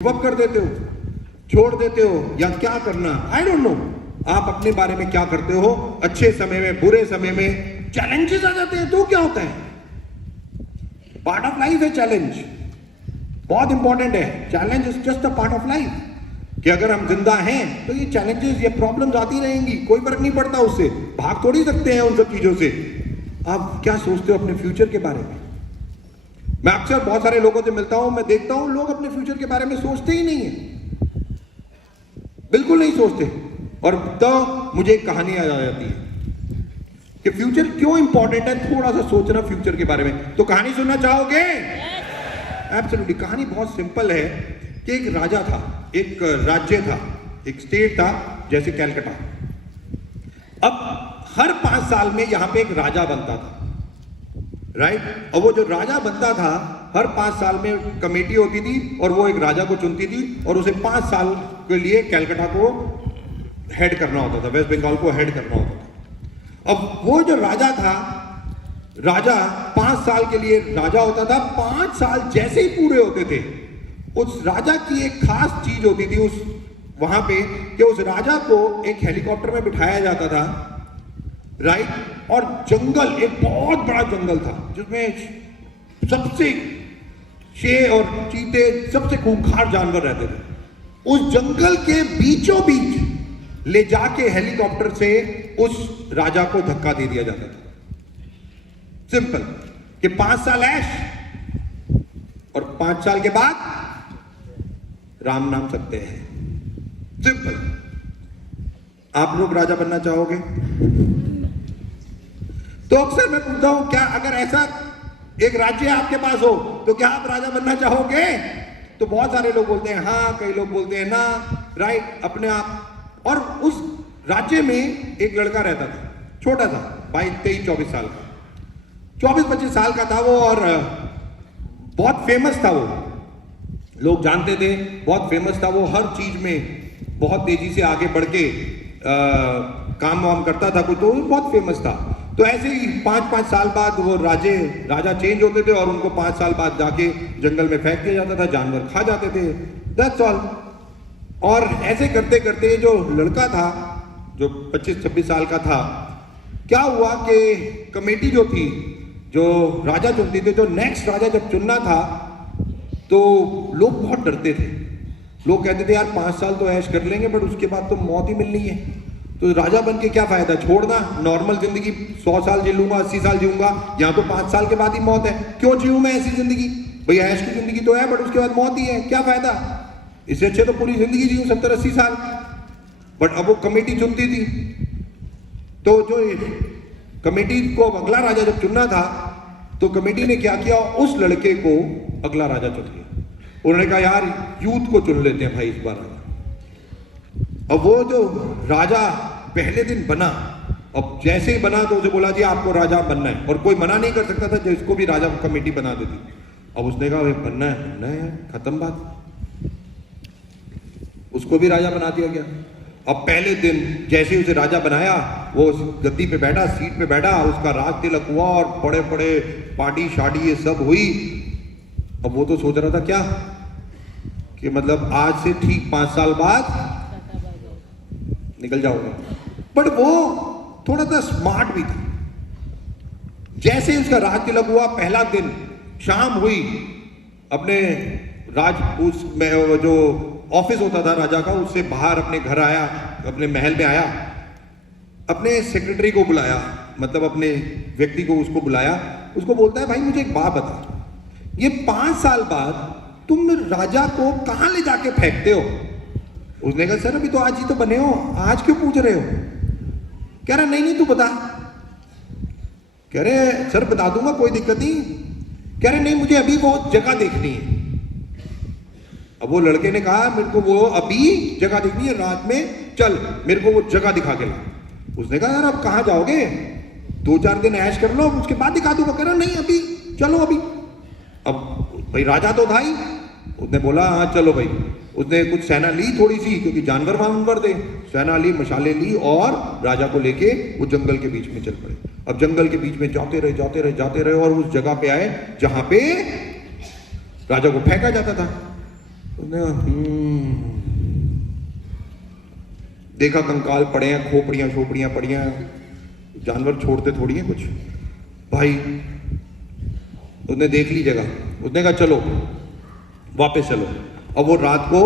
Give कर देते हो, छोड़ देते हो, या क्या करना, आई डोंट नो। आप अपने बारे में क्या करते हो? अच्छे समय में, बुरे समय में चैलेंजेस आ जाते हैं तो क्या होता है? पार्ट ऑफ लाइफ है चैलेंज, बहुत इंपॉर्टेंट है। Challenge is just a part of life. कि अगर हम जिंदा हैं तो ये चैलेंजेस, ये प्रॉब्लम्स आती रहेंगी, कोई फर्क नहीं पड़ता उससे, भाग थोड़ी सकते हैं उन सब चीजों से। आप क्या सोचते हो अपने फ्यूचर के बारे में? मैं अक्सर बहुत सारे लोगों से मिलता हूं, मैं देखता हूं लोग अपने फ्यूचर के बारे में सोचते ही नहीं है, बिल्कुल नहीं सोचते। और तो मुझे एक कहानी याद आ जाती है कि फ्यूचर क्यों इंपॉर्टेंट है, थोड़ा सा सोचना फ्यूचर के बारे में। तो कहानी सुनना चाहोगे? एब्सोल्युटली। कहानी बहुत सिंपल है कि एक राजा था, एक राज्य था, एक स्टेट था, जैसे कैलकाटा। अब हर 5 साल में यहां पे एक राजा बनता था, राइट। और वो जो राजा बनता था, हर 5 साल में कमेटी होती थी और वो एक राजा को चुनती थी और उसे 5 साल के लिए कैलकाटा को हेड करना होता था, वेस्ट बंगाल को हेड करना होता था। अब वो जो राजा था, राजा 5 साल के लिए राजा होता था। 5 साल जैसे ही पूरे होते थे, उस राजा की एक खास चीज होती थी उस वहां पे, कि उस राजा को एक हेलीकॉप्टर में बिठाया जाता था, राइट। और जंगल, एक बहुत बड़ा जंगल था जिसमें सबसे शेर और चीते, सबसे खूंखार जानवर रहते थे। उस जंगल के बीचों बीच ले जाके हेलीकॉप्टर से उस राजा को धक्का दे दिया जाता था। सिंपल कि 5 साल ऐश और 5 साल के बाद राम नाम सत्य है। सिंपल। आप लोग राजा बनना चाहोगे? तो अक्सर मैं पूछता हूं, क्या अगर ऐसा एक राज्य आपके पास हो तो क्या आप राजा बनना चाहोगे? तो बहुत सारे लोग बोलते हैं हाँ, कई लोग बोलते हैं ना, राइट, अपने आप। और उस राज्य में एक लड़का रहता था, छोटा था, 22-23-24 साल का, 24-25 साल का था वो, और बहुत फेमस था वो, लोग जानते थे, बहुत फेमस था वो, हर चीज में बहुत तेजी से आगे बढ़ के काम वाम करता था कुछ, तो बहुत फेमस था। तो ऐसे ही 5-5 साल बाद वो राजा चेंज होते थे और उनको 5 साल बाद जाके जंगल में फेंक दिया जाता था, जानवर खा जाते थे, दैट्स ऑल। और ऐसे करते करते जो लड़का था, जो 25-26 साल का था, क्या हुआ कि कमेटी जो थी, जो राजा चुनती थी, जो नेक्स्ट राजा जब चुनना था, तो लोग बहुत डरते थे। लोग कहते थे यार 5 साल तो ऐश कर लेंगे, बट उसके बाद तो मौत ही मिलनी है, तो राजा बन के क्या फायदा, छोड़ना, नॉर्मल जिंदगी 100 साल जी लूंगा, 80 साल जीऊंगा, यहाँ तो 5 साल के बाद ही मौत है, क्यों जीऊं मैं ऐसी जिंदगी? भाई ऐश की जिंदगी तो है, बट उसके बाद मौत ही है, क्या फायदा? इससे अच्छे तो पूरी जिंदगी जीऊं, 70-80 साल। बट अब वो कमेटी चुनती थी, तो जो कमेटी को अगला राजा जब चुनना था, तो कमेटी ने क्या किया, उस लड़के को अगला राजा चुन लिया। उन्होंने कहा यार यूथ को चुन लेते हैं भाई इस बार राजा। अब वो जो राजा पहले दिन बना, अब जैसे ही बना तो उसे बोला जी आपको राजा बनना है, और कोई मना नहीं कर सकता था, जिसको भी राजा कमेटी बना देती। अब उसने कहा बनना है, खत्म बात, उसको भी राजा बना दिया गया। अब पहले दिन जैसे ही उसे राजा बनाया, वो उस गद्दी पे बैठा, सीट पे बैठा, उसका राज तिलक हुआ और बड़े बड़े पार्टी शादी ये सब हुई। अब वो तो सोच रहा था क्या, कि मतलब आज से ठीक 5 साल बाद निकल जाऊंगा, बट वो थोड़ा सा स्मार्ट भी था। जैसे ही उसका राज तिलक हुआ, पहला दिन, शाम हुई, अपने राजपूत में जो ऑफिस होता था राजा का, उससे बाहर अपने घर आया, अपने महल में आया, अपने सेक्रेटरी को बुलाया, मतलब अपने व्यक्ति को, उसको बुलाया, उसको बोलता है भाई मुझे एक बात बता, ये 5 साल बाद तुम राजा को कहां ले जाके फेंकते हो? उसने कहा सर अभी तो आज ही तो बने हो, आज क्यों पूछ रहे हो? कह रहा नहीं तू बता। कह रहे सर बता दूंगा, कोई दिक्कत नहीं। कह रहे नहीं मुझे अभी वो जगह देखनी है। अब वो लड़के ने कहा मेरे को वो अभी जगह देखनी है, रात में चल मेरे को वो जगह दिखा के ला। उसने कहा यार अब कहां जाओगे, 2-4 दिन ऐश कर लो, उसके बाद दिखा दूंगा। कह रहा नहीं अभी चलो अभी। अब भाई राजा तो था ही, उसने बोला हाँ चलो भाई। उसने कुछ सेना ली थोड़ी सी, क्योंकि जानवर वानवर थे, सेना ली, मशाले ली, और राजा को लेके वो जंगल के बीच में चल पड़े। अब जंगल के बीच में जाते रहे और उस जगह पे आए जहां पे राजा को फेंका जाता था। उसने कहा देखा कंकाल पड़े हैं, खोपड़ियां शोपड़ियां पड़ी हैं, जानवर छोड़ते थोड़ी हैं कुछ भाई। उसने देख ली जगह, उसने कहा चलो वापस चलो। अब वो रात को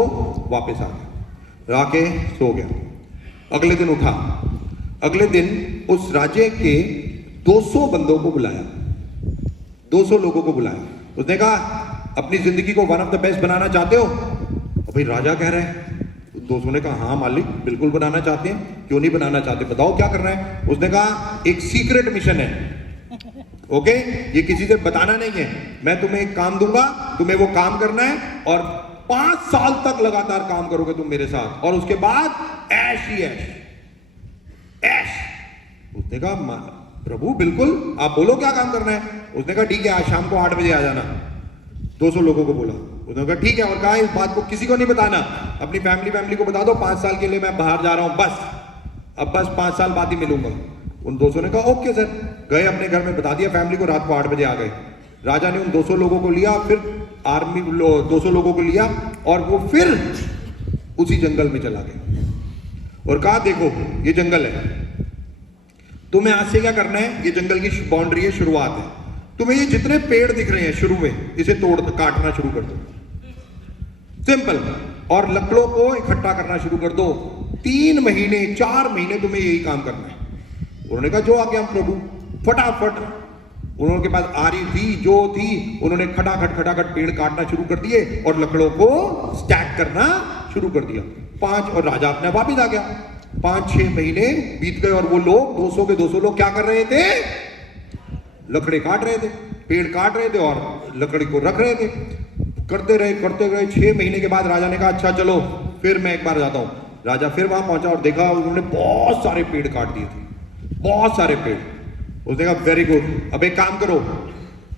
वापस आ गया, आके सो गया। अगले दिन उठा, अगले दिन उस राज्य के 200 बंदों को बुलाया, 200 लोगों को बुलाया। उसने कहा अपनी जिंदगी को वन ऑफ द बेस्ट बनाना चाहते हो? भाई राजा कह रहे हैं। 200 ने कहा हाँ मालिक बिल्कुल बनाना चाहते हैं, क्यों नहीं बनाना चाहते, बताओ क्या करना है। उसने कहा एक सीक्रेट मिशन है, ओके, ये किसी से बताना नहीं है, मैं तुम्हें एक काम दूंगा, तुम्हें वो काम करना है और 5 साल तक लगातार काम करोगे तुम मेरे साथ, और उसके बाद ऐश ही ऐश, ऐश। उसने कहा प्रभु बिल्कुल, आप बोलो क्या काम करना है। उसने कहा ठीक है, आज शाम को 8 बजे आ जाना। 200 लोगों को बोला, उसने कहा ठीक है, और कहा इस बात को किसी को नहीं बताना, अपनी फैमिली को बता दो 5 साल के लिए मैं बाहर जा रहा हूं, बस अब बस 5 साल बाद ही मिलूंगा। उन 200 ने कहा ओके सर, गए अपने घर में बता दिया फैमिली को, रात को 8 बजे आ गए। राजा ने उन 200 लोगों को लिया, फिर आर्मी 200 लोगों को लिया और वो फिर उसी जंगल में चला गया और कहा देखो ये जंगल है, तुम्हें आज से क्या करना है, ये जंगल की बाउंड्री है, शुरुआत है, तुम्हें ये जितने पेड़ दिख रहे हैं शुरू में इसे काटना शुरू कर दो, सिंपल, और लकड़ों को इकट्ठा करना शुरू कर दो। 3 महीने 4 महीने तुम्हें यही काम करना है। उन्होंने कहा जो आ गया प्रभु। फटाफट उन्होंने के पास आरी थी जो थी, उन्होंने खटाखट पेड़ काटना शुरू कर दिए और लकड़ों को स्टैक करना शुरू कर दिया। 5 और राजा अपने वापिस आ गया। 5-6 महीने बीत गए और वो लोग 200 के 200 लोग क्या कर रहे थे, लकड़े काट रहे थे, पेड़ काट रहे थे और लकड़ी को रख रहे थे। करते रहे 6 महीने के बाद राजा ने कहा अच्छा चलो फिर मैं एक बार जाता हूं। राजा फिर वहां पहुंचा और देखा उन्होंने बहुत सारे पेड़ काट दिए थे, बहुत सारे पेड़। उसने कहा वेरी गुड, अब एक काम करो,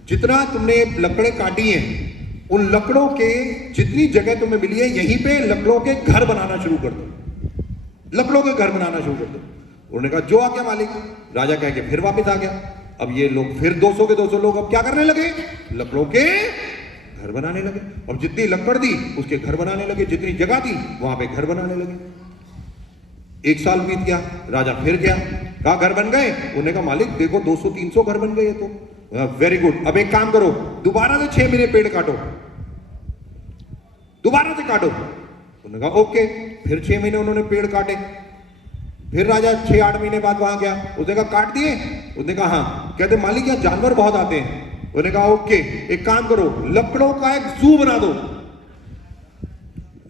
जितना तुमने लकड़े काटी हैं उन लकड़ों के जितनी जगह तुम्हें मिली है यहीं पे लकड़ों के घर बनाना शुरू कर दो, लकड़ों के घर बनाना शुरू कर दो। उन्होंने कहा जो आ गया मालिक। राजा कह के फिर वापस आ गया। अब ये लोग फिर 200 के 200 लोग अब क्या करने लगे, लकड़ों के घर बनाने लगे। अब जितनी लकड़ थी उसके घर बनाने लगे, जितनी जगह थी वहां पे घर बनाने लगे। 1 साल बीत गया, राजा फिर गया, कहा घर बन गए। उन्होंने कहा मालिक देखो 200-300 घर बन गए तो। वेरी गुड, अब एक काम करो, दोबारा से 6 महीने पेड़ काटो, दोबारा से काटो। उन्होंने कहा ओके, फिर 6 महीने उन्होंने पेड़ काटे। फिर राजा 6-8 महीने बाद वहां गया, उसने कहा काट दिए। उसने कहा हाँ। कहते मालिक यहाँ जानवर बहुत आते हैं। उन्होंने कहा ओके, एक काम करो, लकड़ों का एक जू बना दो,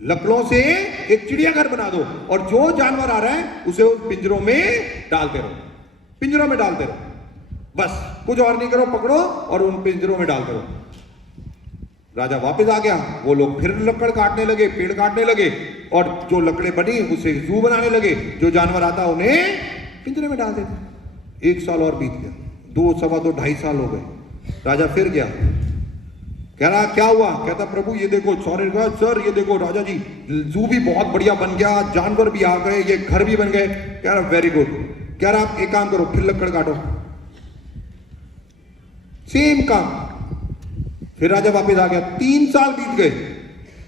लकड़ों से एक चिड़ियाघर बना दो और जो जानवर आ रहा है उसे उस पिंजरों में डालते रहो, पिंजरों में डालते रहो, बस कुछ और नहीं करो, पकड़ो और उन पिंजरों में डालते रहो। राजा वापस आ गया, वो लोग फिर लकड़ काटने लगे, पेड़ काटने लगे और जो लकड़े बनी उसे जू बनाने लगे, जो जानवर आता उन्हें पिंजरे में डाल देते। 1 साल और बीत गया, 2, सवा 2, 2.5 साल हो गए। राजा फिर गया, कह रहा क्या हुआ। कहता प्रभु ये देखो, सर ये देखो राजा जी जू भी बहुत बढ़िया बन गया, जानवर भी आ गए, ये घर भी बन गए। कह रहा वेरी गुड। कह रहा आप एक काम करो, फिर लकड़ काटो, सेम काम। फिर राजा वापस आ गया। 3 साल बीत गए।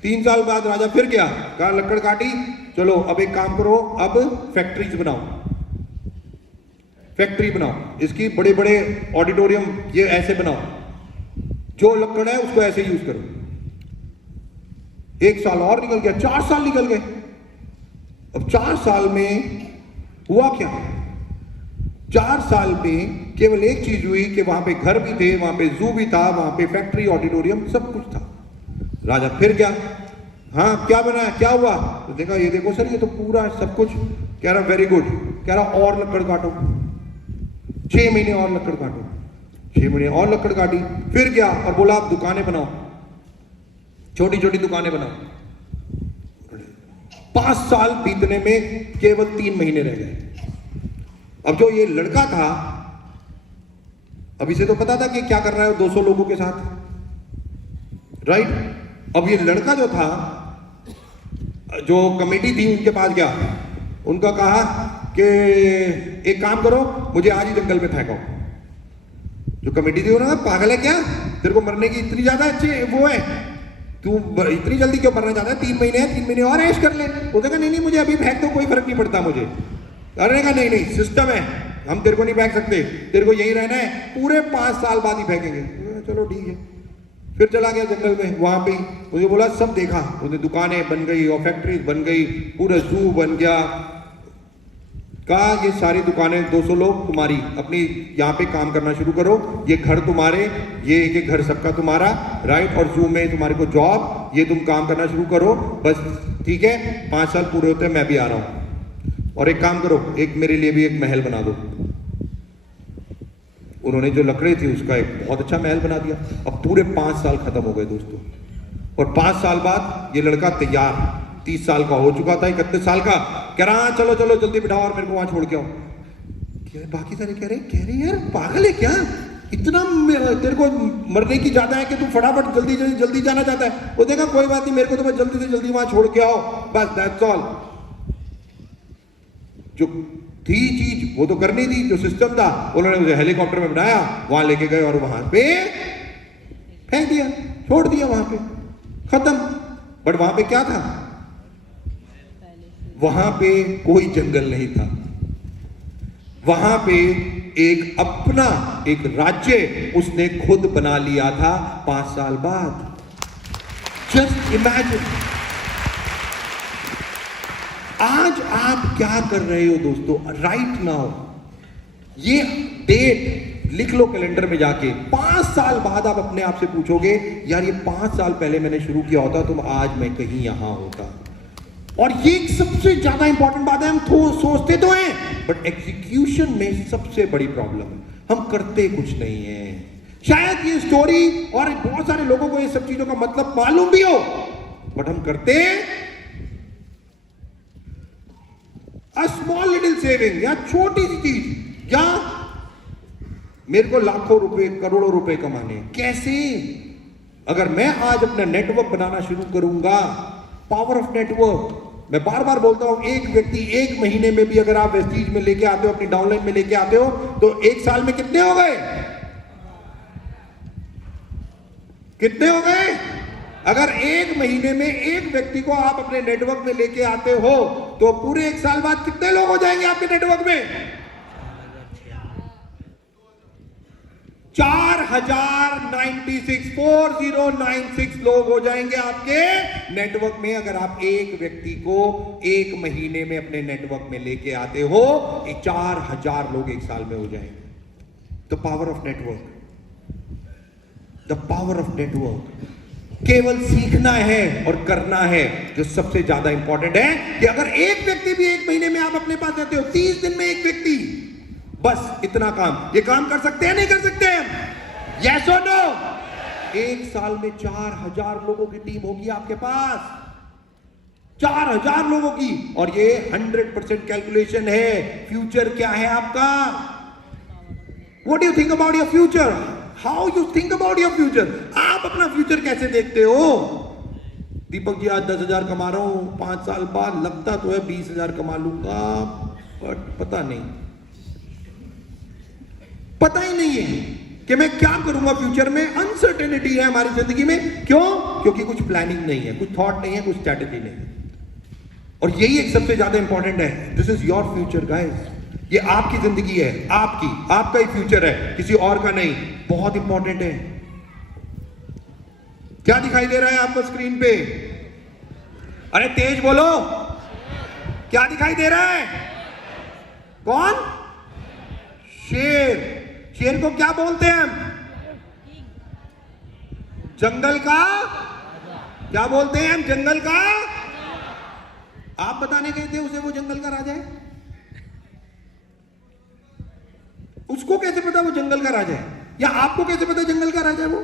3 साल बाद राजा फिर गया, कहा लकड़ काटी, चलो अब एक काम करो, अब फैक्ट्रीज बनाओ, फैक्ट्री बनाओ, इसकी बड़े बड़े ऑडिटोरियम ये ऐसे बनाओ, जो लकड़ है उसको ऐसे यूज करो। 1 साल और निकल गया, 4 साल निकल गए। अब 4 साल में हुआ क्या, 4 साल में केवल एक चीज हुई कि वहां पे घर भी थे, वहां पे जू भी था, वहां पे फैक्ट्री ऑडिटोरियम सब कुछ था। राजा फिर गया, हाँ क्या बना है, क्या हुआ। तो देखा ये देखो सर ये तो पूरा सब कुछ। कह रहा वेरी गुड। कह रहा और लकड़ काटो, 6 महीने और लकड़ काटो। 6 महीने और लकड़ काटी। फिर गया और बोला आप दुकानें बनाओ, छोटी छोटी दुकानें बनाओ। 5 साल बीतने में केवल 3 महीने रह गए। अब जो ये लड़का था, अब इसे तो पता था कि क्या कर रहा है 200 लोगों के साथ, राइट। अब ये लड़का जो था, जो कमेटी थी उनके पास गया, उनका कहा कि एक काम करो, मुझे आज ही जंगल में फेंको। जो कमेटी थी उन्होंने कहा पागल है क्या, तेरे को मरने की इतनी ज्यादा अच्छी वो है, तू इतनी जल्दी क्यों मरना चाहता है? 3 महीने है, 3 महीने और ऐश कर ले। वो कहा नहीं नहीं मुझे अभी फेंक दो, कोई फर्क नहीं पड़ता मुझे। अरे का नहीं नहीं सिस्टम है, हम तेरे को नहीं फेंक सकते, तेरे को यही रहना है, पूरे 5 साल बाद ही फेंकेंगे। चलो ठीक है। फिर चला गया जंगल में, वहां पे मुझे बोला सब देखा, उसने दुकानें बन गई और फैक्ट्रीज बन गई, पूरा जू बन गया। कहा ये सारी दुकानें 200 लोग तुम्हारी, अपनी यहाँ पे काम करना शुरू करो, ये घर तुम्हारे, ये एक घर सबका तुम्हारा, राइट, और जू में तुम्हारे को जॉब, ये तुम काम करना शुरू करो बस, ठीक है। 5 साल पूरे होते हैं मैं भी आ रहा हूं, और एक काम करो, एक मेरे लिए भी एक महल बना दो। उन्होंने जो लकड़ी थी उसका एक बहुत अच्छा महल बना दिया। अब पूरे 5 साल खत्म हो गए दोस्तों, और 5 साल बाद ये लड़का तैयार, 30 साल का हो चुका था, 31 साल का, कह रहा चलो चलो जल्दी बिठाओ और मेरे को वहां छोड़ के आओ। बाकी सारे कह रहे यार पागल है क्या, इतना तेरे को मरने की ज्यादा है कि तू फटाफट जल्दी जल्दी जल्दी जाना चाहता है। वो देखा कोई बात नहीं, मेरे को तो बस जल्दी से जल्दी वहां छोड़ के आओ, बस दैट्स ऑल। जो थी चीज वो तो करनी थी, जो सिस्टम था उन्होंने मुझे हेलीकॉप्टर में बनाया, वहां लेके गए और वहां पे फेंक दिया, छोड़ दिया, वहां पे खत्म। बट वहां पे क्या था? वहां पे कोई जंगल नहीं था, वहां पे एक अपना एक राज्य उसने खुद बना लिया था 5 साल बाद। जस्ट इमेजिन, आज आप क्या कर रहे हो दोस्तों, राइट नाउ। ये डेट लिख लो कैलेंडर में जाके, 5 साल बाद आप अपने आप से पूछोगे यार ये 5 साल पहले मैंने शुरू किया होता तो आज मैं कहीं यहां होता। और ये सबसे ज्यादा इंपॉर्टेंट बात है, हम सोचते तो हैं बट एग्जीक्यूशन में सबसे बड़ी प्रॉब्लम है, हम करते कुछ नहीं है। शायद ये स्टोरी और बहुत सारे लोगों को ये सब चीजों का मतलब मालूम भी हो, बट हम करते अ स्मॉल लिटिल सेविंग, या छोटी सी चीज, या मेरे को लाखों रुपए करोड़ों रुपए कमाने, कैसे? अगर मैं आज अपना नेटवर्क बनाना शुरू करूंगा, पावर ऑफ नेटवर्क, मैं बार बार बोलता हूं, एक व्यक्ति 1 महीने में भी अगर आप वेस्टीज में लेके आते हो, अपनी डाउनलाइन में लेके आते हो, तो 1 साल में कितने हो गए? कितने हो गए? अगर 1 महीने में एक व्यक्ति को आप अपने नेटवर्क में लेके आते हो, तो पूरे 1 साल बाद कितने लोग हो जाएंगे आपके नेटवर्क में? 4096 लोग हो जाएंगे आपके नेटवर्क में, अगर आप एक व्यक्ति को 1 महीने में अपने नेटवर्क में लेके आते हो, 4000 लोग 1 साल में हो जाएंगे। The power of network, the power of network. केवल सीखना है और करना है जो सबसे ज्यादा इंपॉर्टेंट है, कि अगर एक व्यक्ति भी 1 महीने में आप अपने पास रहते हो, 30 दिन में एक व्यक्ति, बस इतना काम, ये काम कर सकते हैं नहीं कर सकते हैं? यस और नो? 1 साल में 4000 लोगों की टीम होगी आपके पास, 4000 लोगों की। और ये 100% कैलकुलेशन है। फ्यूचर क्या है आपका? What do you think about your future? How you think about your future? आप अपना फ्यूचर कैसे देखते हो? दीपक जी आज 10,000 कमा रहा हूं, 5 साल बाद लगता तो है 20,000 कमा लूंगा, बट पता नहीं, पता ही नहीं है कि मैं क्या करूंगा फ्यूचर में। अनसर्टेनिटी है हमारी जिंदगी में। क्यों? क्योंकि कुछ प्लानिंग नहीं है, कुछ थॉट नहीं है, कुछ स्ट्रैटेजी नहीं है। और यही एक सबसे ज्यादा इंपॉर्टेंट है। This is your future guys, ये आपकी जिंदगी है, आपकी, आपका ही फ्यूचर है, किसी और का नहीं। बहुत इंपॉर्टेंट है। क्या दिखाई दे रहा है आपको स्क्रीन पे? अरे तेज बोलो, क्या दिखाई दे रहा है? कौन? शेर। शेर को क्या बोलते हैं हम? जंगल का, क्या बोलते हैं हम? जंगल का। आप बताने गए थे उसे वो जंगल का राजा है? उसको कैसे पता वो जंगल का राजा है? या आपको कैसे पता जंगल का राजा है वो?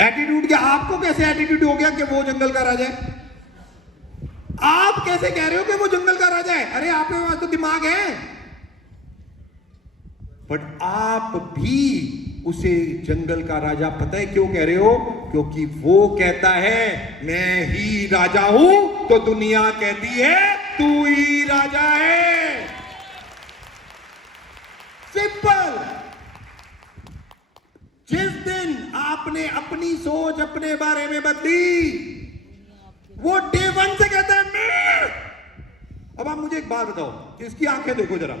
एटीट्यूड। क्या आपको कैसे एटीट्यूड हो गया कि वो जंगल का राजा है? आप कैसे कह रहे हो कि वो जंगल का राजा है? अरे आपके पास तो दिमाग है। बट आप भी उसे जंगल का राजा पता है क्यों कह रहे हो? क्योंकि वो कहता है मैं ही राजा हूं, तो दुनिया कहती है तू ही राजा है। सिंपल। जिस दिन आपने अपनी सोच अपने बारे में बदली, वो डे वन से कहता है मैं। अब आप मुझे एक बात बताओ, इसकी आंखें देखो जरा,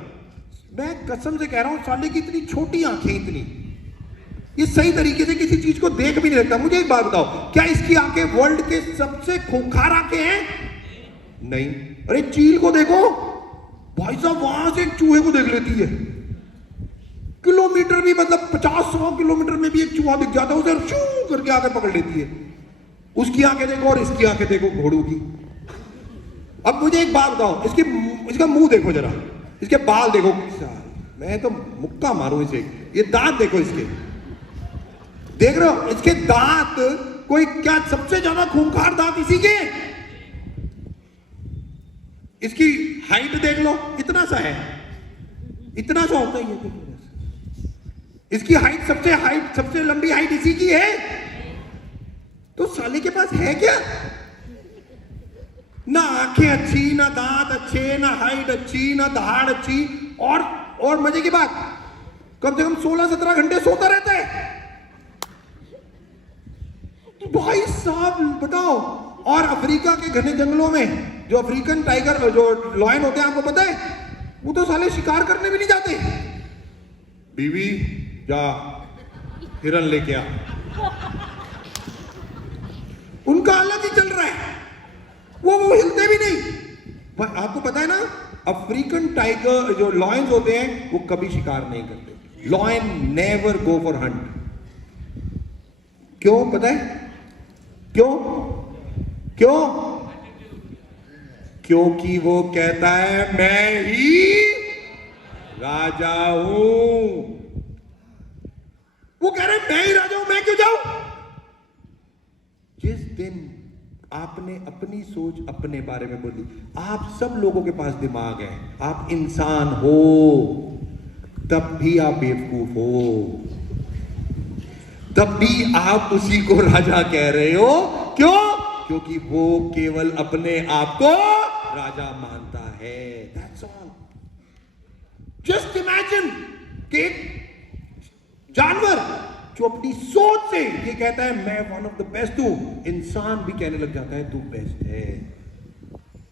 मैं कसम से कह रहा हूं, साले की इतनी छोटी आंखें, इतनी, ये सही तरीके से किसी चीज को देख भी नहीं सकता। मुझे एक बात बताओ, क्या इसकी आंखें वर्ल्ड के सबसे खूंखार आंखें हैं? नहीं। अरे चील को देखो भाई साहब, वहां से एक चूहे को देख लेती है, किलोमीटर भी, मतलब 50-100 किलोमीटर में भी एक चूहा दिख जाता है, उसे शू करके आके पकड़ लेती है। उसकी आंखें देखो और इसकी आंखें देखो घोड़ों की। अब मुझे एक बात बताओ, इसका मुंह देखो जरा, इसके बाल देखो, मैं तो मुक्का मारूं इसे। ये दांत देखो इसके, देख रहे हो इसके दांत, कोई क्या सबसे ज्यादा खूंखार दांत इसी के। इसकी हाइट देख लो, इतना सा है, इतना सा होता ही है। इसकी हाइट सबसे लंबी हाइट इसी की है। तो साले के पास है क्या? ना आंखें अच्छी, ना दांत अच्छे, ना हाइट अच्छी, ना दहाड़ अच्छी, और मजे की बात, कम से कम 16-17 घंटे सोता रहता है भाई साहब, बताओ। और अफ्रीका के घने जंगलों में जो अफ्रीकन टाइगर, जो लॉयन होते हैं, आपको पता है, वो तो साले शिकार करने भी नहीं जाते। बीवी जा हिरन लेके आ, उनका अलग ही चल रहा है, वो हिलते भी नहीं। आपको पता है ना, अफ्रीकन टाइगर जो लॉयंस होते हैं, वो कभी शिकार नहीं करते। Lion never go for Hunt. क्यों पता है? क्यों? क्योंकि वो कहता है मैं ही राजा हूं। वो कह रहे हैं मैं ही राजा हूं, मैं क्यों जाऊं? जिस दिन आपने अपनी सोच अपने बारे में बोली, आप सब लोगों के पास दिमाग है, आप इंसान हो, तब भी आप बेवकूफ हो, तब भी आप उसी को राजा कह रहे हो। क्यों? क्योंकि वो केवल अपने आप को राजा मानता है। That's all. Just imagine कि एक जानवर जो अपनी सोच से ये कहता है मैं वन ऑफ द बेस्ट हूं, इंसान भी कहने लग जाता है तू बेस्ट है।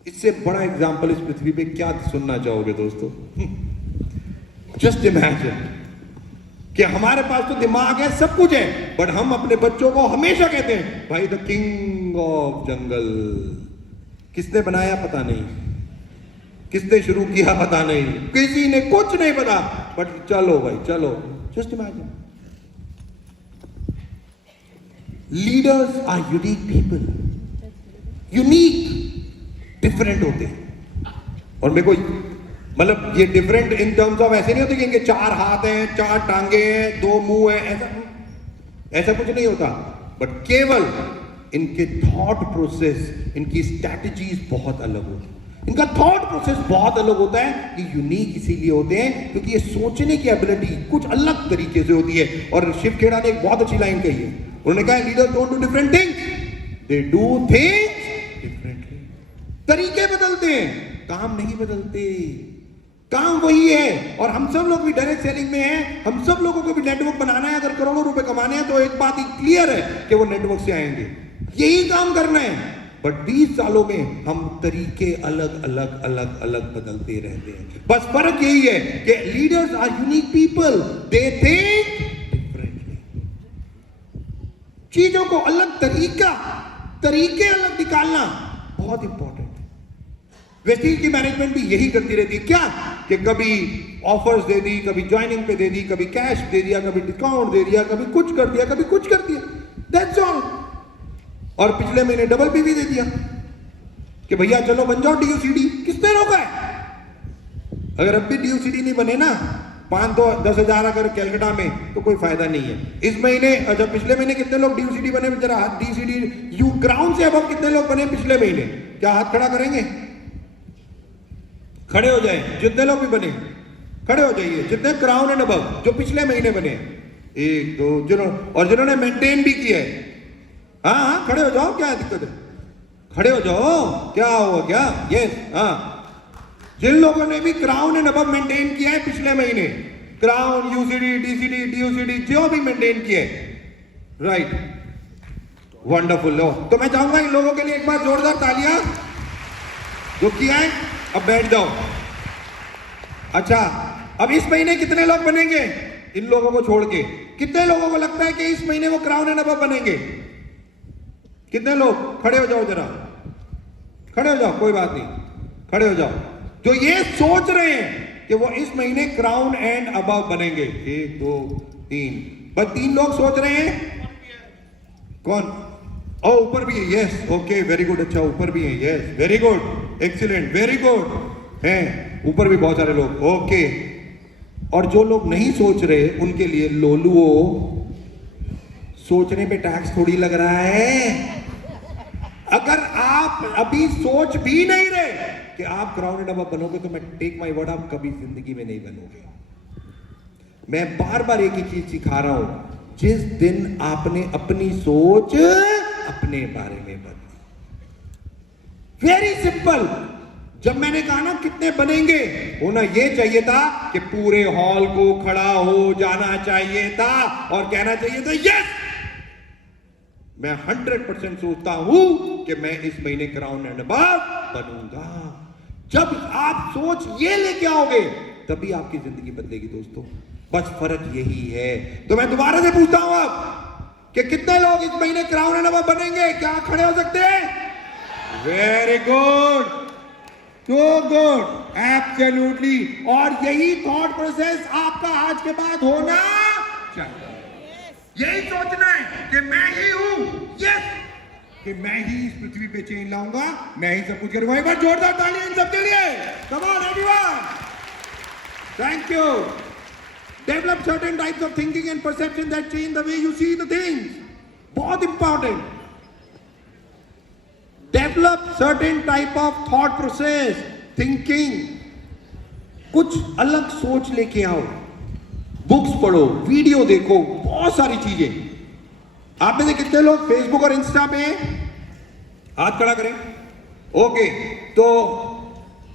इससे बड़ा एग्जाम्पल इस पृथ्वी पे क्या सुनना चाहोगे दोस्तों? जस्ट इमेजिन कि हमारे पास तो दिमाग है, सब कुछ है, बट हम अपने बच्चों को हमेशा कहते हैं भाई द किंग ऑफ जंगल। किसने बनाया पता नहीं, किसने शुरू किया पता नहीं, किसी ने कुछ नहीं पता, बट चलो भाई चलो। Just imagine, leaders are unique people, unique, different होते हैं। और मेरे को मतलब ये डिफरेंट इन टर्म्स ऑफ ऐसे नहीं होते कि इनके 4 हाथ हैं, 4 टांगे हैं, 2 मुंह हैं, ऐसा कुछ नहीं होता, बट केवल इनके थॉट प्रोसेस, इनकी स्ट्रैटेजीज बहुत अलग होती है। इनका थॉट प्रोसेस बहुत अलग होता है। ये यूनिक इसीलिए होते हैं क्योंकि ये सोचने की एबिलिटी कुछ अलग तरीके से होती है। और शिव खेड़ा ने एक बहुत अच्छी लाइन कही है, उन्होंने कहा leaders don't do different things, they do things differently. तरीके बदलते हैं, काम नहीं बदलते, काम वही है। और हम सब लोग भी डायरेक्ट सेलिंग में हैं, हम सब लोगों को भी नेटवर्क बनाना है। अगर करोड़ों रुपए कमाने हैं तो एक बात ही क्लियर है कि वो नेटवर्क से आएंगे, यही काम करना है। बट 20 सालों में हम तरीके अलग अलग अलग अलग बदलते रहते हैं। बस फर्क यही है कि leaders are unique people, they think differently. चीजों को अलग तरीके अलग निकालना बहुत इंपॉर्टेंट है। वेस्टीज की मैनेजमेंट भी यही करती रहती है, क्या कि कभी ऑफर्स दे दी, कभी ज्वाइनिंग पे दे दी, कभी कैश दे दिया, कभी डिस्काउंट दे दिया, कभी कुछ कर दिया, कभी कुछ कर दिया, दैट्स ऑल। और पिछले महीने डबल पी भी दे दिया कि भैया चलो बन जाओ डीयूसीडी। किसने रोका है? अगर अब भी डीयूसीडी नहीं बने ना, 5-10 हजार अगर कैलकाटा में, तो कोई फायदा नहीं है। इस महीने, अच्छा पिछले महीने कितने लोग डीयूसीडी बने? जरा हाथ, डीयूसीडी यू ग्राउंड से अब कितने लोग बने पिछले महीने? क्या हाथ खड़ा करेंगे? खड़े हो जाए, जितने लोग भी बने खड़े हो जाइए, जितने क्राउन एंड अबव जो पिछले महीने बने, 1 2 और जिन्होंने मेंटेन भी किया है, हाँ खड़े हो जाओ, क्या दिक्कत है? खड़े हो जाओ, क्या हुआ क्या? यस, हाँ। जिन लोगों ने भी क्राउन एंड अबव मेंटेन किया है पिछले महीने, क्राउन, यूसीडी, डीसीडी, डीयूसीडी जो भी मेंटेन किए, राइट, वंडरफुल। लो तो मैं चाहूंगा इन लोगों के लिए एक बार जोरदार तालियां जो किया है। अब बैठ जाओ। अच्छा, अब इस महीने कितने लोग बनेंगे इन लोगों को छोड़ के? कितने लोगों को लगता है कि इस महीने वो क्राउन एंड अबव बनेंगे? कितने लोग? खड़े हो जाओ जरा, खड़े हो जाओ, कोई बात नहीं, खड़े हो जाओ। जो ये सोच रहे हैं कि वो इस महीने क्राउन एंड अबव बनेंगे, 1 2 3, बस 3 लोग सोच रहे हैं। कौन? ओ ऊपर भी है, यस, ओके, वेरी गुड। अच्छा ऊपर भी है, yes, very good, excellent, very good है। ऊपर भी बहुत सारे लोग, ओके। और जो लोग नहीं सोच रहे उनके लिए लोलुओ, सोचने पे टैक्स थोड़ी लग रहा है। अगर आप अभी सोच भी नहीं रहे कि आप क्राउन एंड अबव बनोगे तो मैं टेक माय वर्ड, आप कभी जिंदगी में नहीं बनोगे। मैं बार बार एक ही चीज सिखा रहा हूं, जिस दिन आपने अपनी सोच अपने बारे में बदली, वेरी सिंपल। जब मैंने कहा ना कितने बनेंगे, होना ये चाहिए था कि पूरे हॉल को खड़ा हो जाना चाहिए था और कहना चाहिए था यस, मैं 100% सोचता हूं कि मैं इस महीने क्राउन एंड अबव बनूंगा। जब आप सोच ये लेके आओगे तभी आपकी जिंदगी बदलेगी दोस्तों, बस फर्क यही है। तो मैं दोबारा से पूछता हूं अब कि कितने लोग इस महीने क्राउन एंड अबव बनेंगे? क्या खड़े हो सकते हैं? Very good, so good, absolutely। और यही थॉट प्रोसेस आपका आज के बाद होना चाहिए। यही सोचना है कि मैं ही हूं, यस, कि मैं ही इस पृथ्वी पे चेंज लाऊंगा, मैं ही सब कुछ करूंगा। एक बार जोरदार ताली इन सबके लिए। Come on everyone, thank you. Develop certain types of thinking and perception that change the way you see the things. बहुत important. Develop certain type of thought process, thinking. कुछ अलग सोच लेके आओ, बुक्स पढ़ो, वीडियो देखो, बहुत सारी चीजें। आप में से कितने लोग फेसबुक और इंस्टा पे हैं? हाथ खड़ा करें। ओके, तो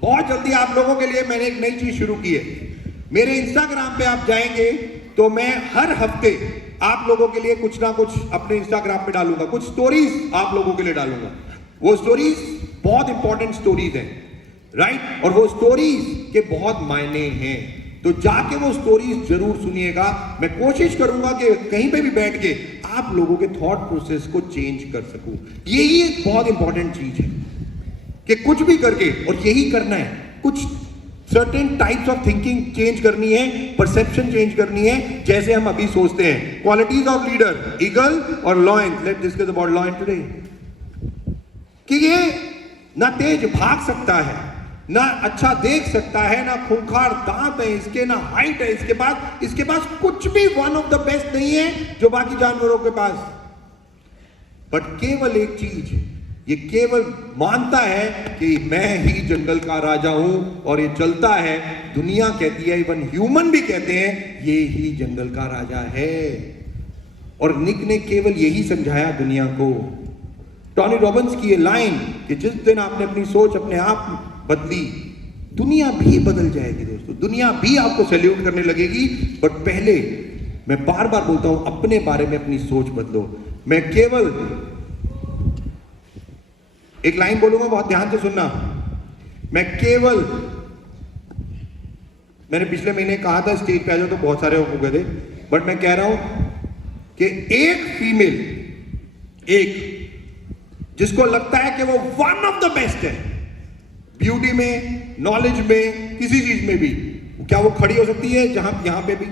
बहुत जल्दी आप लोगों के लिए मैंने एक नई चीज शुरू की है। मेरे इंस्टाग्राम पे आप जाएंगे तो मैं हर हफ्ते आप लोगों के लिए कुछ ना कुछ अपने इंस्टाग्राम पे डालूंगा, कुछ स्टोरीज आप लोगों के लिए डालूंगा। वो स्टोरीज बहुत इंपॉर्टेंट स्टोरीज हैं, राइट, और वो स्टोरीज के बहुत मायने हैं। तो जाके वो स्टोरीज जरूर सुनिएगा। मैं कोशिश करूंगा कि कहीं पे भी बैठ के आप लोगों के थॉट प्रोसेस को चेंज कर सकूं। यही एक बहुत इंपॉर्टेंट चीज है कि कुछ भी करके, और यही करना है, कुछ certain types of thinking change करनी है, परसेप्शन चेंज करनी है। जैसे हम अभी सोचते हैं, क्वालिटीज ऑफ लीडर, ईगल और lion. Let's discuss about lion today. कि ये ना तेज भाग सकता है, ना अच्छा देख सकता है, ना खूंखार दांत है इसके, ना हाइट है इसके पास कुछ भी वन ऑफ द बेस्ट नहीं है जो बाकी जानवरों के पास। बट केवल एक चीज, ये केवल मानता है कि मैं ही जंगल का राजा हूं, और ये चलता है। दुनिया कहती है, इवन ह्यूमन भी कहते हैं, ये ही जंगल का राजा है। और निक ने केवल यही समझाया दुनिया को। टॉनी रॉबिन्स की ये लाइन कि जिस दिन आपने अपनी सोच अपने आप बदली, दुनिया भी बदल जाएगी दोस्तों, दुनिया भी आपको सैल्यूट करने लगेगी। बट पहले मैं बार बार बोलता हूं, अपने बारे में अपनी सोच बदलो। मैं केवल एक लाइन बोलूंगा, बहुत ध्यान से सुनना। मैंने पिछले महीने कहा था स्टेज पे आ जाओ तो बहुत सारे हो गए थे, बट मैं कह रहा हूं कि एक फीमेल, एक जिसको लगता है कि वो वन ऑफ द बेस्ट है ब्यूटी में, नॉलेज में, किसी चीज में भी, क्या वो खड़ी हो सकती है यहां पे भी?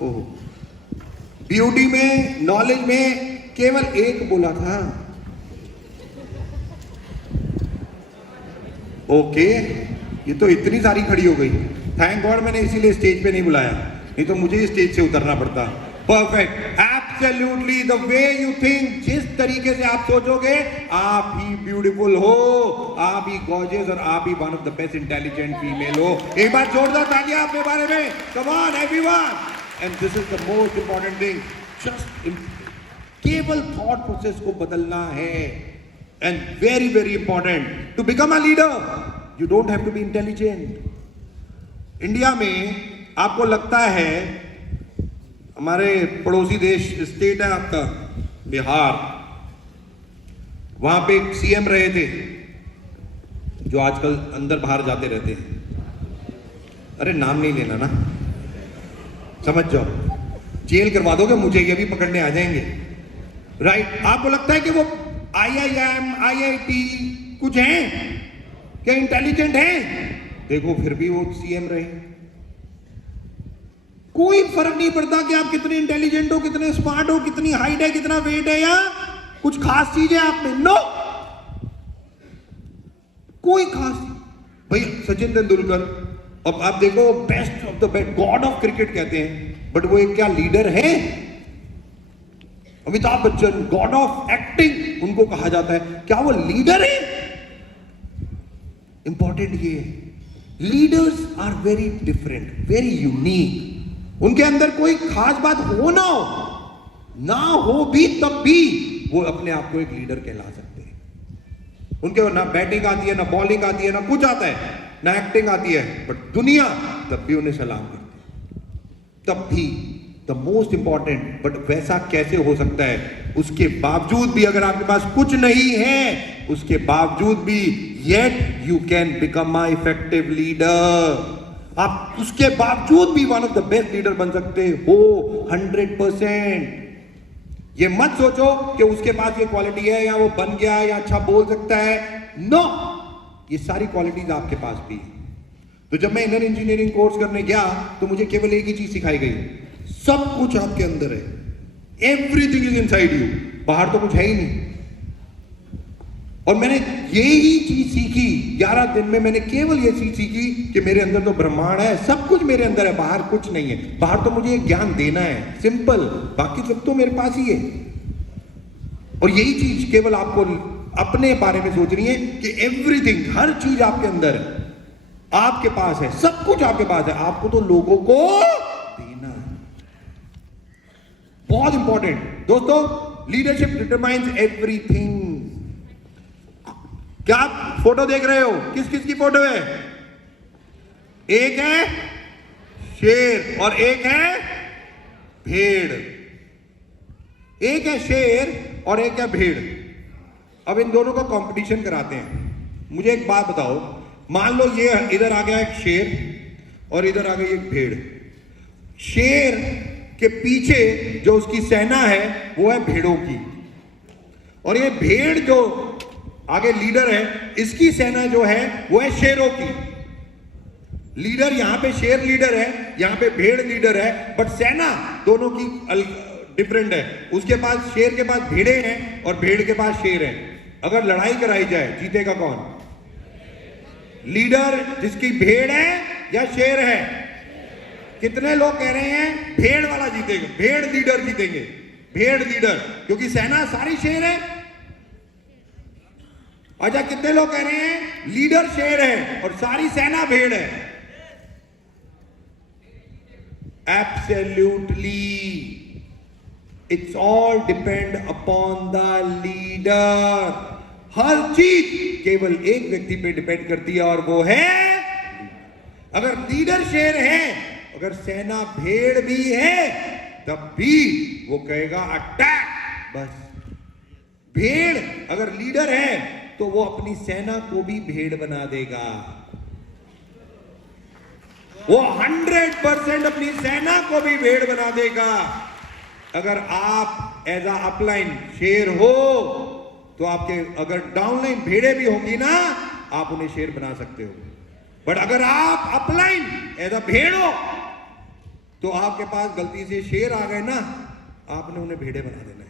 ओह, ब्यूटी में, नॉलेज में केवल एक बोला था। ओके, ये तो इतनी सारी खड़ी हो गई। थैंक गॉड मैंने इसीलिए स्टेज पे नहीं बुलाया, नहीं तो मुझे स्टेज से उतरना पड़ता। Perfect, absolutely the way you think, जिस तरीके से आप सोचोगे आप ही ब्यूटीफुल हो, आप ही गॉर्जियस, और आप ही one of the best intelligent female हो। एक बार जोरदार तालियां अपने बारे में। Come on everyone, and this is the most important thing, just केवल थॉट प्रोसेस को बदलना है। And very very important, to become a leader you don't have to be intelligent. India में आपको लगता है हमारे पड़ोसी देश स्टेट है आपका बिहार, वहां पे एक सीएम रहे थे जो आजकल अंदर बाहर जाते रहते हैं। अरे नाम नहीं लेना ना, समझ जाओ, जेल करवा दोगे मुझे, ये भी पकड़ने आ जाएंगे। राइट, आपको लगता है कि वो IIM IIT कुछ है क्या, इंटेलिजेंट है? देखो फिर भी वो सीएम रहे। कोई फर्क नहीं पड़ता कि आप कितने इंटेलिजेंट हो, कितने स्मार्ट हो, कितनी हाइट है, कितना वेट है, या कुछ खास चीज है आप में। नो, कोई खास नहीं। भाई सचिन तेंदुलकर, अब आप देखो, best of the best, God of cricket कहते हैं, बट वो एक क्या लीडर है? Amitabh Bachchan, God of acting उनको कहा जाता है, क्या वो लीडर है? इंपॉर्टेंट ये है, leaders are very different, very unique. उनके अंदर कोई खास बात हो ना हो भी, तब भी वो अपने आप को एक लीडर कहला सकते हैं। उनके ना बैटिंग आती है, ना बॉलिंग आती है, ना कुछ आता है, ना एक्टिंग आती है, बट दुनिया तब भी उन्हें सलाम करती है। तब भी द मोस्ट इंपॉर्टेंट, बट वैसा कैसे हो सकता है? उसके बावजूद भी अगर आपके पास कुछ नहीं है, उसके बावजूद भी yet you can become a effective leader. आप उसके बावजूद भी one of the best leader बन सकते हो 100%। ये मत सोचो कि उसके पास ये क्वालिटी है, या वो बन गया, या अच्छा बोल सकता है। नो, ये सारी क्वालिटीज आपके पास भी है। तो जब मैं इनर इंजीनियरिंग कोर्स करने गया तो मुझे केवल एक ही चीज सिखाई गई, सब कुछ आपके अंदर है, एवरीथिंग इज इनसाइड यू, बाहर तो कुछ है ही नहीं। और मैंने यही चीज सीखी 11 दिन में, मैंने केवल ये चीज सीखी कि मेरे अंदर तो ब्रह्मांड है, सब कुछ मेरे अंदर है, बाहर कुछ नहीं है। बाहर तो मुझे ज्ञान देना है, सिंपल, बाकी सब तो मेरे पास ही है। और यही चीज केवल आपको अपने बारे में सोचनी है कि एवरीथिंग, हर चीज आपके अंदर है, आपके पास है, सब कुछ आपके पास है, आपको तो लोगों को देना है। बहुत इंपॉर्टेंट दोस्तों, लीडरशिप डिटरमाइंस एवरीथिंग। क्या आप फोटो देख रहे हो? किस किस की फोटो है? एक है शेर और एक है भेड़। एक है शेर और एक है भेड़। अब इन दोनों का कंपटीशन कराते हैं। मुझे एक बात बताओ, मान लो ये इधर आ गया एक शेर और इधर आ गई एक भेड़। शेर के पीछे जो उसकी सेना है वो है भेड़ों की, और ये भेड़ जो आगे लीडर है, इसकी सेना जो है वो है शेरों की। लीडर यहां पे शेर लीडर है, यहां पे भेड़ लीडर है, बट सेना दोनों की डिफरेंट है। उसके पास, शेर के पास भेड़े हैं और भेड़ के पास शेर है। अगर लड़ाई कराई जाए, जीतेगा कौन? लीडर जिसकी भेड़ है या शेर है? कितने लोग कह रहे हैं भेड़ वाला जीतेगा, भेड़ लीडर जीतेंगे, भेड़ लीडर, क्योंकि सेना सारी शेर है। अच्छा, कितने लोग कह रहे हैं लीडर शेर है और सारी सेना भेड़ है? Absolutely, it's all depend upon the leader. हर चीज केवल एक व्यक्ति पे डिपेंड करती है, और वो है, अगर लीडर शेर है, अगर सेना भेड़ भी है, तब भी वो कहेगा अटैक। बस भेड़ अगर लीडर है तो वो अपनी सेना को भी भेड़ बना देगा। वो 100% अपनी सेना को भी भेड़ बना देगा। अगर आप एज अ अपलाइन शेर हो तो आपके अगर डाउनलाइन भेड़े भी होंगी ना, आप उन्हें शेर बना सकते हो। बट अगर आप अपलाइन एज अ भेड़ हो तो आपके पास गलती से शेर आ गए ना, आपने उन्हें भेड़े बना देना है।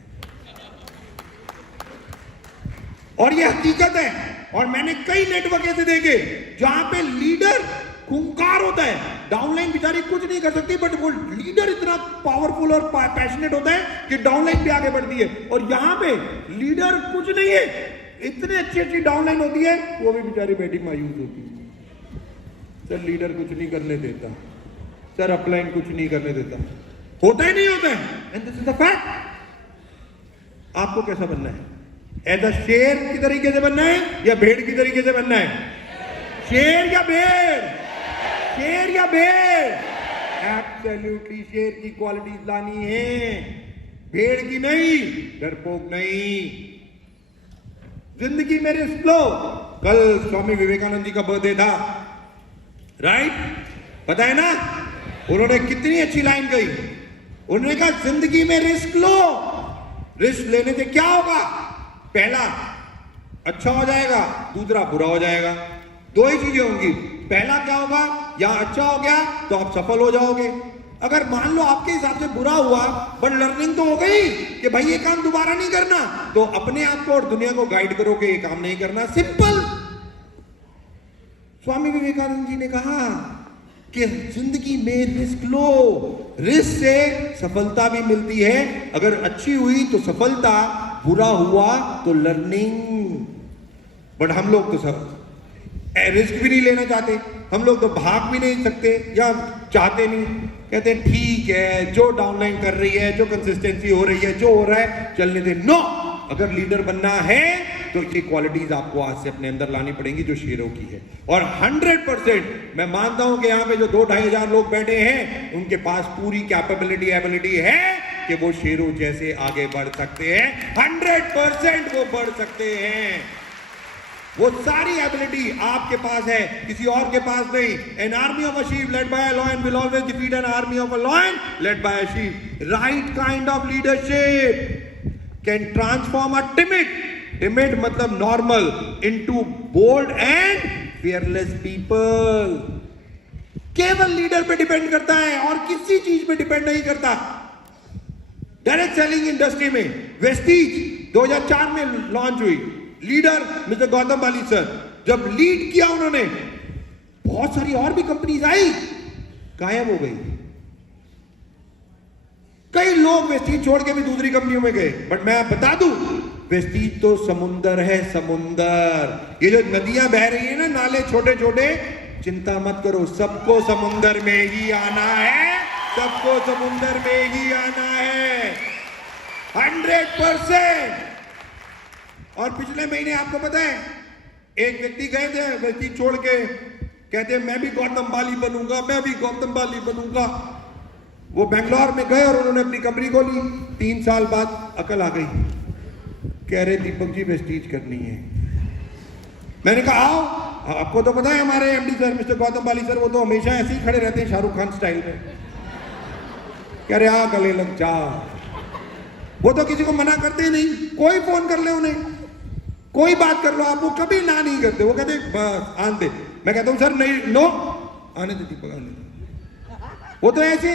और ये हकीकत है। और मैंने कई नेटवर्क ऐसे देखे जहां पे लीडर खूंखार होता है, डाउनलाइन बेचारी कुछ नहीं कर सकती, बट वो लीडर इतना पावरफुल और पैशनेट होता है कि डाउनलाइन भी आगे बढ़ती है। और यहां पे लीडर कुछ नहीं है, इतनी अच्छी अच्छी डाउनलाइन होती है, वो भी बेचारी बैठी मायूस होती है। सर लीडर कुछ नहीं करने देता, सर अपलाइन कुछ नहीं करने देता, होता ही नहीं होता है। And this is the fact. आपको कैसा बनना है? एज अ शेर की तरीके से बनना है या भेड़ की तरीके से बनना है? शेर या भेड़? शेर या भेड़? एब्सोल्युटली शेर की क्वालिटीज लानी है, भेड़ की नहीं, डरपोक नहीं। जिंदगी में रिस्क लो। कल स्वामी विवेकानंद जी का बर्थडे था, राइट? पता है ना उन्होंने कितनी अच्छी लाइन कही। उन्होंने कहा जिंदगी में रिस्क लो। रिस्क लेने से क्या होगा? पहला अच्छा हो जाएगा, दूसरा बुरा हो जाएगा। दो ही चीजें होंगी। पहला क्या होगा? या अच्छा हो गया तो आप सफल हो जाओगे। अगर मान लो आपके हिसाब से बुरा हुआ, बट लर्निंग तो हो गई कि भाई ये काम दोबारा नहीं करना, तो अपने आप को और दुनिया को गाइड करोगे ये काम नहीं करना। सिंपल। स्वामी विवेकानंद जी ने कहा कि जिंदगी में रिस्क लो। रिस्क से सफलता भी मिलती है। अगर अच्छी हुई तो सफलता, बुरा हुआ तो लर्निंग। बट हम लोग तो सब रिस्क भी नहीं लेना चाहते। हम लोग तो भाग भी नहीं सकते या चाहते नहीं। कहते हैं ठीक है, जो डाउनलाइन कर रही है, जो कंसिस्टेंसी हो रही है, जो हो रहा है चलने दे। नो, अगर लीडर बनना है तो ये क्वालिटीज आपको आज से अपने अंदर लानी पड़ेंगी जो शेरों की है। और 100% मैं मानता हूं कि यहाँ पे जो 2-2.5 हजार लोग बैठे हैं उनके पास पूरी कैपेबिलिटी एबिलिटी है कि वो शेरों जैसे आगे बढ़ सकते हैं। 100% वो बढ़ सकते हैं। वो सारी एबिलिटी आपके पास है, किसी और के पास नहीं। An army of a sheep led by a lion will always defeat an army of a lion led by a sheep. Right kind of leadership can transform a timid मतलब normal into bold and fearless people. केवल leader पे depend करता है और किसी चीज पे depend नहीं करता। डायरेक्ट सेलिंग इंडस्ट्री में वेस्टीज 2004 में लॉन्च हुई। लीडर मिस्टर गौतम बाली सर जब लीड किया उन्होंने, बहुत सारी और भी कंपनीज आई, गायब हो गई। कई लोग वेस्टीज छोड़ के भी दूसरी कंपनियों में गए। बट मैं बता दूं, वेस्टीज तो समुंदर है, समुंदर। ये जो नदियां बह रही है ना, नाले छोटे छोटे, चिंता मत करो, सबको समुंदर में ही आना है, सबको समुंदर में ही आना है। 100%। और पिछले महीने आपको पता है एक व्यक्ति गए थे वेस्टीज छोड़ के, कहते हैं मैं भी गौतम बाली बनूंगा, मैं भी गौतम बाली बनूंगा। वो बेंगलोर में गए और उन्होंने अपनी कंपनी खोली। 3 साल बाद अकल आ गई, कह रहे दीपक जी वेस्टीज करनी है। मैंने कहा आओ, आपको तो पता है हमारे एमडी सर मिस्टर गौतम बाली सर, वो तो हमेशा ऐसे ही खड़े रहते हैं शाहरुख खान स्टाइल में। कह रहे आ गले लग जा। वो तो किसी को मना करते ही नहीं। कोई फोन कर ले उन्हें, कोई बात कर लो आप, वो कभी ना नहीं करते। वो कहते बस आने दे। मैं कहता हूं सर नहीं, नो, आने दे दीपक, आने दे। वो तो ऐसे,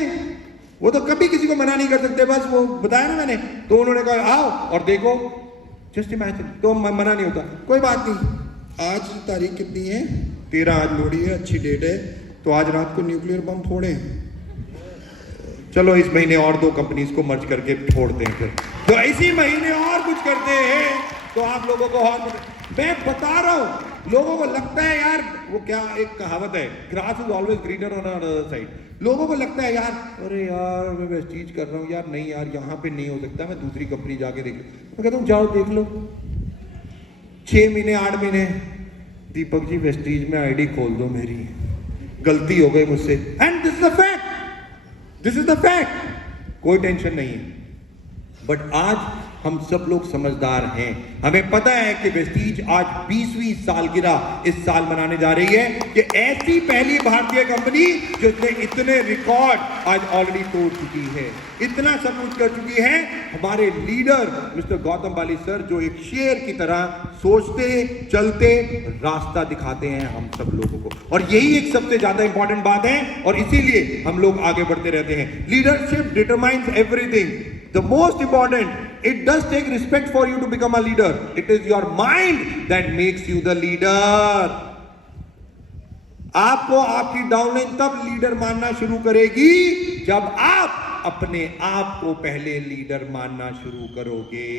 वो तो कभी किसी को मना नहीं कर सकते। बस वो बताया ना मैंने, तो उन्होंने कहा आओ और देखो, जस्ट इमेजिन। तो मना नहीं होता, कोई बात नहीं। आज तारीख कितनी है? 13। आज लोहड़ी है, अच्छी डेट है, तो आज रात को न्यूक्लियर बम फोड़े। चलो इस महीने और 2 कंपनीज को मर्ज करके फोड़ते हैं। फिर तो इसी महीने और कुछ करते हैं तो आप लोगों को और। मैं बता रहा हूं, लोगों को लगता है यार, वो क्या एक कहावत है, grass is always greener on other side. लोगों को लगता है यार, अरे यार मैं वेस्टीज कर रहा हूं यार, नहीं यार यहाँ पे नहीं हो सकता, मैं दूसरी कंपनी जाके देख लूं। मैं कहता हूँ जाओ देख लो। 6 महीने 8 महीने, दीपक जी वेस्टीज में आईडी खोल दो मेरी, गलती हो गई मुझसे। And this is the fact, this is the fact. कोई टेंशन नहीं है। बट आज हम सब लोग समझदार हैं। हमें पता है कि वेस्टीज आज 20वीं सालगिरह इस साल मनाने जा रही है कि ऐसी पहली भारतीय कंपनी जिसने इतने रिकॉर्ड आज ऑलरेडी तोड़ चुकी है, इतना सब कुछ कर चुकी है। हमारे लीडर मिस्टर गौतम बाली सर जो एक शेर की तरह सोचते चलते रास्ता दिखाते हैं हम सब लोगों को, और यही एक सबसे ज्यादा इंपॉर्टेंट बात है। और इसीलिए हम लोग आगे बढ़ते रहते हैं। Leadership determines everything. The most important, it does take respect for you to become a leader. It is your mind that makes you the leader. आपको आपकी डाउनलाइन तब लीडर मानना शुरू करेगी जब आप अपने आप को पहले लीडर मानना शुरू करोगे।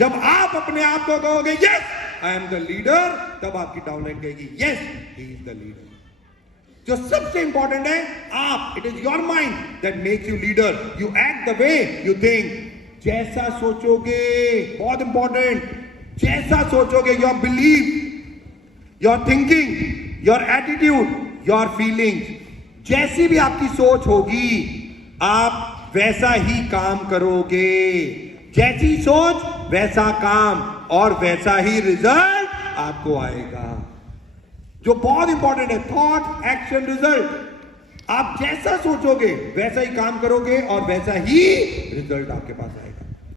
जब आप अपने आप को कहोगे yes I am the leader, तब आपकी डाउनलाइन कहेगी yes he is the leader. जो सबसे इंपॉर्टेंट है आप, it is your mind that makes you leader. You act the way you think. जैसा सोचोगे, बहुत इंपॉर्टेंट, जैसा सोचोगे, your belief, your thinking, your attitude, your feelings, जैसी भी आपकी सोच होगी आप वैसा ही काम करोगे। जैसी सोच वैसा काम और वैसा ही रिजल्ट आपको आएगा, जो बहुत इंपॉर्टेंट है। Thought action result. आप जैसा सोचोगे वैसा ही काम करोगे और वैसा ही रिजल्ट आपके पास आएगा।